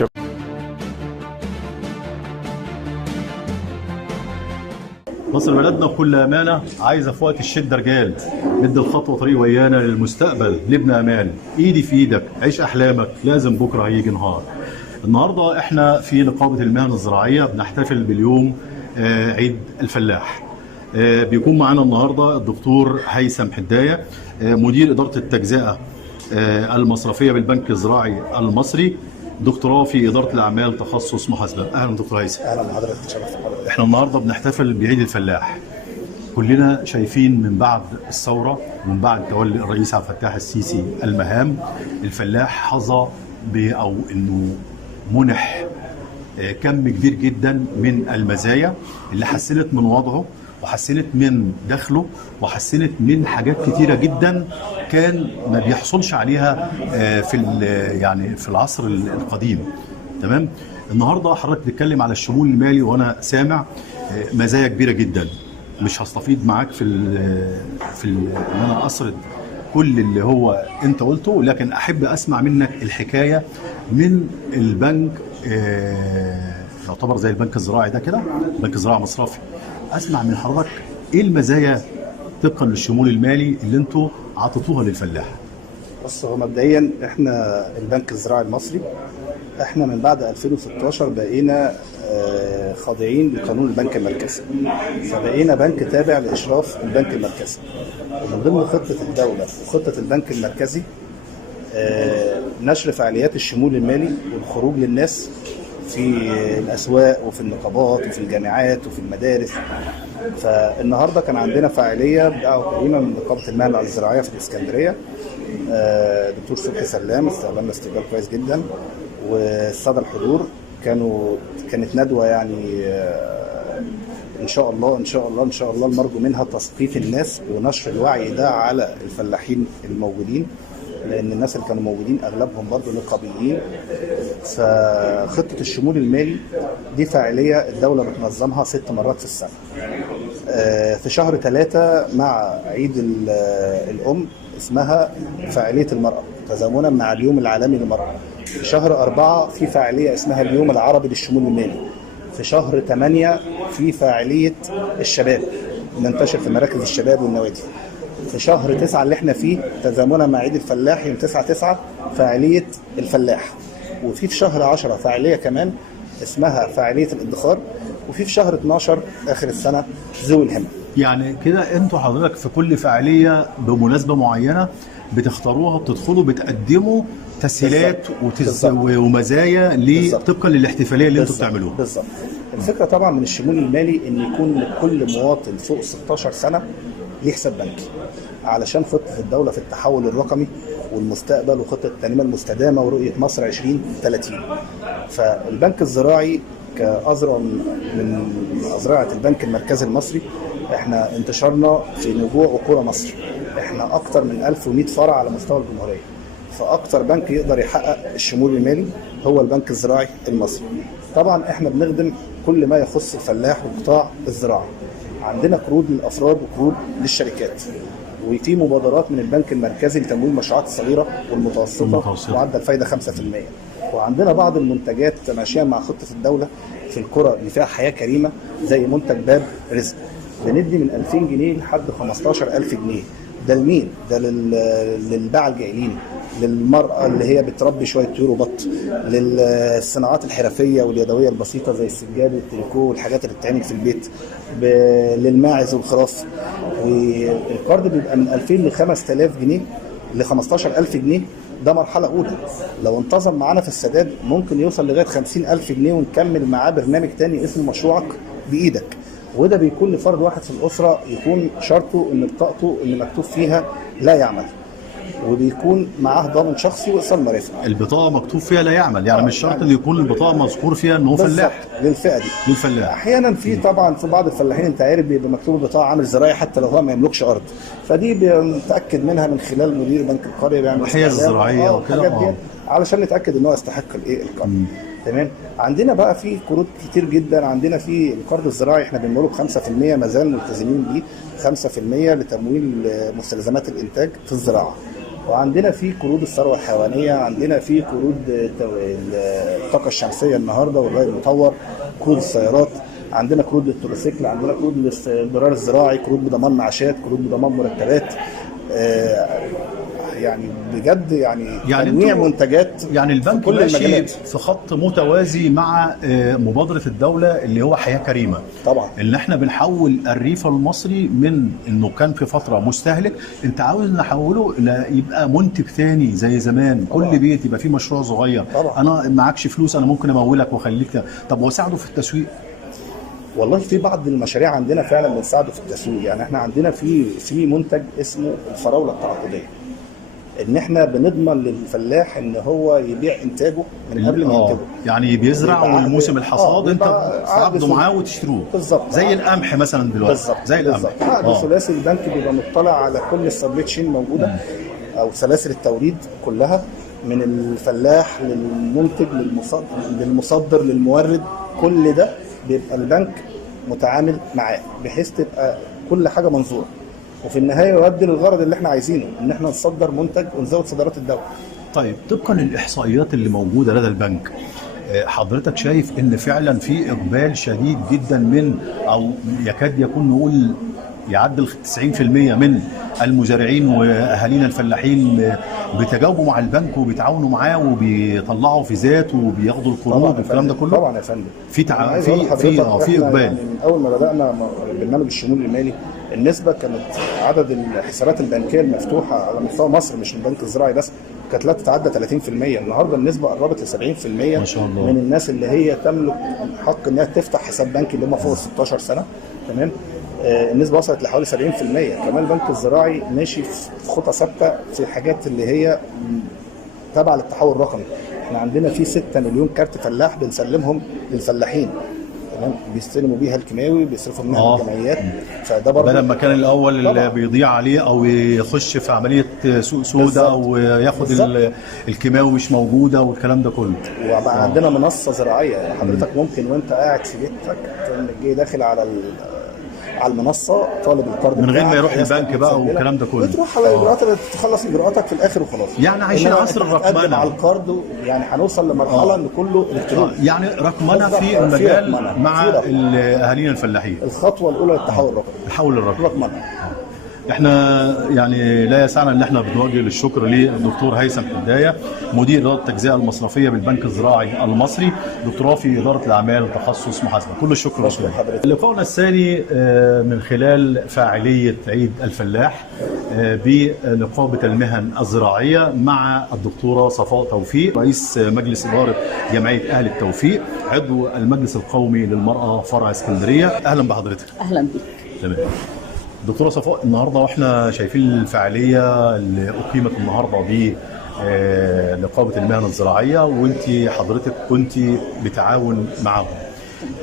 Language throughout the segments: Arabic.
مصر بلدنا بكل امانه عايزه في وقت الشده رجال، ندي الخطوه طريق ويانا للمستقبل، نبني امان، ايدي في ايدك، عيش احلامك، لازم بكره هيجي نهار. النهارده احنا في نقابه المهن الزراعيه بنحتفل باليوم عيد الفلاح. بيكون معانا النهارده الدكتور هيثم حدايه، مدير اداره التجزئه المصرفيه بالبنك الزراعي المصري، دكتوراه في اداره الاعمال تخصص محاسبه. اهلا دكتور هيثم. اهلا بحضرتك، اتشرفت بحضرتك. احنا النهارده بنحتفل بعيد الفلاح. كلنا شايفين من بعد الثوره ومن بعد تولي الرئيس عبد الفتاح السيسي المهام، الفلاح حظى او انه منح كم كبير جدا من المزايا اللي حسنت من وضعه وحسنت من دخله وحسنت من حاجات كتيره جدا كان ما بيحصلش عليها في العصر القديم. تمام. النهارده حضرتك بتتكلم على الشمول المالي وانا سامع مزايا كبيره جدا. مش هستفيد معاك ان انا اسرد كل اللي هو انت قلته، لكن احب اسمع منك الحكايه من البنك، يعتبر زي البنك الزراعي ده كده، بنك الزراعه المصرفي. اسمع من حضرتك ايه المزايا طبقا للشمول المالي اللي انتوا عطيتوها للفلاح. بص، هو مبدئيا احنا البنك الزراعي المصري احنا من بعد 2016 بقينا خاضعين لقانون البنك المركزي، فبقينا بنك تابع لاشراف البنك المركزي. ومن ضمن خطه الدوله وخطه البنك المركزي نشر فعاليات الشمول المالي والخروج للناس في الاسواق وفي النقابات وفي الجامعات وفي المدارس. فالنهارده كان عندنا فعاليه بدعوه كريمه من نقابه المهن الزراعيه في الاسكندريه، دكتور صبحي سلام استقبلنا استقبال كويس جدا، والساده الحضور كانت ندوه يعني ان شاء الله المرجو منها تثقيف الناس ونشر الوعي ده على الفلاحين الموجودين، لان الناس اللي كانوا موجودين اغلبهم برضه نقابيين. فخطه الشمول المالي دي فاعليه الدوله بتنظمها 6 مرات في السنه. في شهر 3 مع عيد الام اسمها فاعليه المراه تزامنا مع اليوم العالمي للمراه. في شهر 4 في فاعليه اسمها اليوم العربي للشمول المالي. في شهر 8 في فاعليه الشباب ننتشر في مراكز الشباب والنوادي. في شهر 9 اللي احنا فيه تزامنا مع عيد الفلاح يوم 9/9 فاعليه الفلاح. وفي شهر 10 فاعليه كمان اسمها فاعليه الادخار. وفي شهر 12 اخر السنه ذوي الهمم. يعني كده انتوا حضرتك في كل فعاليه بمناسبه معينه بتختاروها، بتدخلوا بتقدموا تسهيلات ومزايا طبقا للاحتفاليه اللي انتوا بتعملوها. بالظبط. الفكره طبعا من الشمول المالي ان يكون كل مواطن فوق 16 سنه ليه حساب بنكي، علشان خطه الدوله في التحول الرقمي والمستقبل وخطه التنميه المستدامه ورؤيه مصر 2030. فالبنك الزراعي كأذرع من أذرعة البنك المركزي المصري احنا انتشرنا في نجوع وقرى مصر. احنا اكتر من 1100 فرع على مستوى الجمهوريه. فاكتر بنك يقدر يحقق الشمول المالي هو البنك الزراعي المصري. طبعا احنا بنخدم كل ما يخص الفلاح وقطاع الزراعه. عندنا قروض للافراد وقروض للشركات، وفي مبادرات من البنك المركزي لتمويل المشروعات الصغيره والمتوسطه معدل فايده 5%. وعندنا بعض المنتجات ماشيه مع خطه الدوله في القرى اللي فيها حياه كريمه، زي منتج باب رزق بندي من 2000 جنيه لحد 15000 جنيه. ده لمين؟ ده للباعة الجاهلين، للمرأة اللي هي بتربي شوية طيور وبط، للصناعات الحرفية واليدوية البسيطة زي السجاد والتريكو والحاجات اللي بتتعمل في البيت، للماعز والخراف. والقرض بيبقى من 2000 ل 5000 جنيه ل 15000 جنيه. ده مرحلة أولى. لو انتظم معانا في السداد ممكن يوصل لغاية 50000 جنيه ونكمل معاه برنامج تاني اسمه مشروعك بإيدك. وده بيكون لفرد واحد في الأسرة يكون شرطه إن بطاقته اللي مكتوب فيها لا يعمل، وبيكون معاه ضامن شخصي وإيصال مرافق. البطاقة مكتوب فيها لا يعمل، يعني مش شرط اللي يكون البطاقة مذكور فيها إن هو فلاح. للفئة دي. للفلاح. أحيانا طبعا في بعض الفلاحين أنت عارف بيبقى مكتوب البطاقة عامل زراعي حتى لو هو ما يملكش أرض، فدي بنتأكد منها من خلال مدير بنك القرية بيعمل الحياز الزراعية وكده علشان نتأكد إن هو يستحق القرض. تمام. عندنا بقى في قروض كتير جدا. عندنا في القرض الزراعي احنا بنموله ب 5%، ما زال ملتزمين بيه 5% لتمويل مستلزمات الانتاج في الزراعه. وعندنا في قروض الثروه الحيوانيه، عندنا في قروض الطاقه الشمسيه النهارده والري المطور، قروض السيارات، عندنا قروض للتروسيكل، عندنا قروض للاستمرار الزراعي، قروض بضمان معاشات، قروض بضمان مرتبات. يعني بجد يعني تنويع منتجات. يعني البنك كل ماشي المجالات في خط متوازي مع مبادرة الدولة اللي هو حياة كريمة. طبعا اللي احنا بنحول الريف المصري من انه كان في فترة مستهلك، انت عاوز نحوله يبقى منتج ثاني زي زمان. طبعا. كل بيت يبقى فيه مشروع صغير. طبعا. انا معكش فلوس، انا ممكن امولك واخليك. طب واساعده في التسويق؟ والله في بعض المشاريع عندنا فعلا بنساعده في التسويق. يعني احنا عندنا في منتج اسمه الفراوله التعاقديه، ان احنا بنضمن للفلاح ان هو يبيع انتاجه من قبل ما ينتجه. يعني بيزرع والموسم الحصاد انت عقد تعاقدوا معاه وتشتروه بالظبط، زي القمح مثلا دلوقتي. بالظبط زي القمح عقد ثلاثي. البنك بيبقى مطلع على كل السبليت شين موجوده او سلاسل التوريد كلها، من الفلاح للمنتج للمصدر للمورد، كل ده بيبقى البنك متعامل معاه بحيث تبقى كل حاجه منظوره، وفي النهايه يؤدي للغرض اللي احنا عايزينه، ان احنا نصدر منتج ونزود صادرات الدوله. طيب طبقا للاحصائيات اللي موجوده لدى البنك، حضرتك شايف ان فعلا في اقبال شديد جدا من، او يكاد يكون نقول يعدل 90% من المزارعين واهالينا الفلاحين بيتجاوبوا مع البنك وبيتعاونوا معاه وبيطلعوا فيزات وبياخدوا القروض والكلام ده كله؟ طبعا يا فندم. في في اقبال. يعني من اول ما بدانا برنامج الشمول المالي، النسبه كانت عدد الحسابات البنكيه المفتوحه على مستوى مصر مش البنك الزراعي بس كانت لا تتعدى 30%. النهارده النسبه قربت ل 70% ما شاء الله. من الناس اللي هي تملك حق انها تفتح حساب بنكي اللي هم فوق 16 سنه. تمام. النسبه وصلت لحوالي 70%. كمان البنك الزراعي ماشي في خطى ثابته في الحاجات اللي هي تابعه للتحول الرقمي. احنا عندنا في 6 مليون كارت فلاح بنسلمهم للفلاحين، تمام، بيستلموا بيها الكيماوي، بيصرفوا منها الجمعيات. فده برضه بدل ما كان الاول اللي بيضيع عليه او يخش في عمليه سوق سوداء او ياخد الكيماوي مش موجوده والكلام ده كله. وبقى عندنا منصه زراعيه، حضرتك ممكن وانت قاعد في بيتك جاي داخل على المنصه طالب القرض من غير ما يروح البنك بقى والكلام ده كله، بتروح على الاجراءات تخلص اجراءاتك في الاخر وخلاص. يعني عايشين عصر الرقمنه على القرض. يعني هنوصل لمرحله ان كله الكتروني. يعني رقمنه في المجال مع اهالينا الفلاحين. الخطوه الاولى للتحول الرقمي. التحول الرقمي. رقمنه. احنا يعني لا يسعنا ان احنا بنوجه للشكر للدكتور هيثم حدايه، مدير اداره التجزئه المصرفيه بالبنك الزراعي المصري، دكتوراه في اداره الاعمال تخصص محاسبه. كل الشكر لحضرتك. لقاؤنا الثاني من خلال فاعليه عيد الفلاح بنقابه المهن الزراعيه مع الدكتوره صفاء توفيق، رئيس مجلس اداره جمعيه اهل التوفيق، عضو المجلس القومي للمراه فرع اسكندريه. اهلا بحضرتك. اهلا بك. تمام. دكتورة صفاء، النهارده واحنا شايفين الفعاليه اللي اقيمت النهارده بنقابه المهن الزراعيه، وانت حضرتك كنت بتعاون معاهم.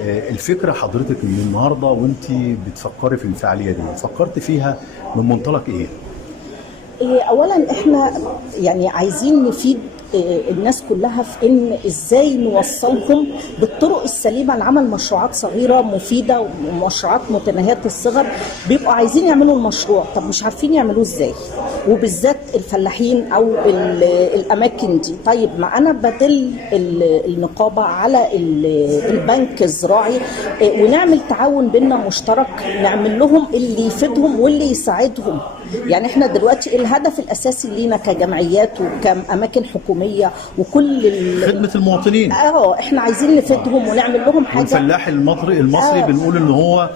الفكره حضرتك من النهارده وانت بتفكري في الفعاليه دي، فكرت فيها من منطلق ايه؟ اولا احنا يعني عايزين نفيد الناس كلها في ان ازاي نوصلهم بالطرق السليمه لعمل مشروعات صغيره مفيده ومشروعات متناهيه الصغر. بيبقوا عايزين يعملوا المشروع، طب مش عارفين يعملوه ازاي، وبالذات الفلاحين او الاماكن دي. طيب ما انا بدل النقابه على البنك الزراعي ونعمل تعاون بيننا مشترك، نعمل لهم اللي يفيدهم واللي يساعدهم. يعني احنا دلوقتي الهدف الاساسي لينا كجمعيات وكاماكن حكوميه وكل خدمه المواطنين. احنا عايزين نفيدهم ونعمل لهم حاجه. والفلاح المصري بنقول ان هو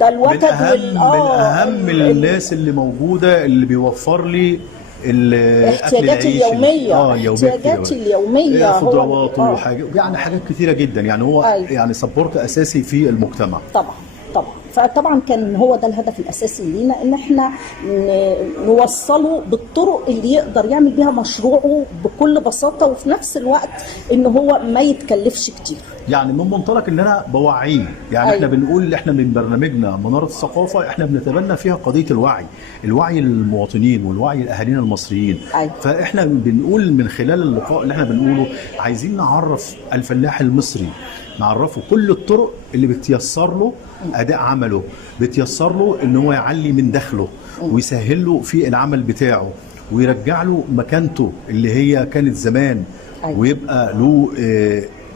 ده الوتد من اهم الناس اللي موجوده، اللي بيوفر لي احتياجاتي اليوميه. احتياجاتي اليوميه خضروات وحاجات، يعني حاجات كثيره جدا. يعني هو يعني سبورت اساسي في المجتمع. طبعا. فطبعا كان هو ده الهدف الاساسي لينا، ان احنا نوصله بالطرق اللي يقدر يعمل بيها مشروعه بكل بساطه، وفي نفس الوقت ان هو ما يتكلفش كتير. يعني من منطلق ان انا بوعيه. يعني احنا بنقول احنا من برنامجنا مناره الثقافه احنا بنتبنى فيها قضيه الوعي للمواطنين والوعي لاهالينا المصريين. فاحنا بنقول من خلال اللقاء اللي احنا بنقوله عايزين نعرف الفلاح المصري، نعرفه كل الطرق اللي بتيسر له اداء عمله، بتيسر له ان هو يعلي من دخله ويسهل له في العمل بتاعه، ويرجع له مكانته اللي هي كانت زمان. أيوة. ويبقى له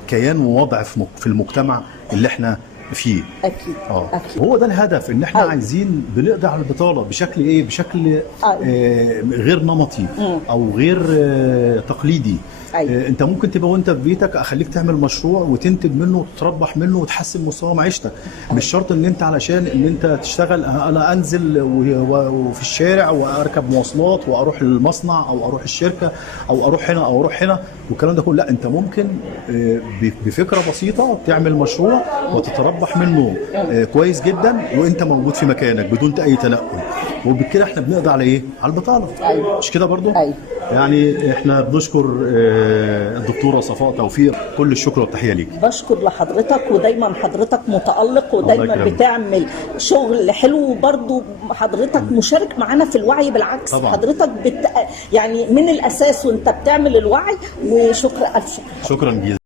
كيان ووضع في المجتمع اللي احنا فيه. اكيد اكيد. هو ده الهدف، ان احنا أيوة. عايزين بنقضي على البطاله بشكل ايه؟ بشكل غير نمطي او غير تقليدي. أيوة. انت ممكن تبقى وانت في بيتك اخليك تعمل مشروع وتنتج منه وتربح منه وتحسن مستوى معيشتك. مش شرط ان انت علشان ان انت تشتغل انا انزل وفي الشارع واركب مواصلات واروح المصنع او اروح الشركه او اروح هنا او اروح هنا والكلام ده كله. لا، انت ممكن بفكره بسيطه تعمل مشروع وتتربح منه كويس جدا وانت موجود في مكانك بدون اي تنقل. وبكده احنا بنقضي على ايه؟ على البطاله. أيوة. مش كده برضو؟ أيوة. يعني احنا بنشكر الدكتوره صفاء توفيق، كل الشكر والتحيه ليك. بشكر لحضرتك، ودايما حضرتك متألق ودايما بتعمل شغل حلو، وبرضو حضرتك مشارك معانا في الوعي. بالعكس طبعا. حضرتك يعني من الأساس وانت بتعمل الوعي. وشكرا، ألف شكر. شكرا جزيلا.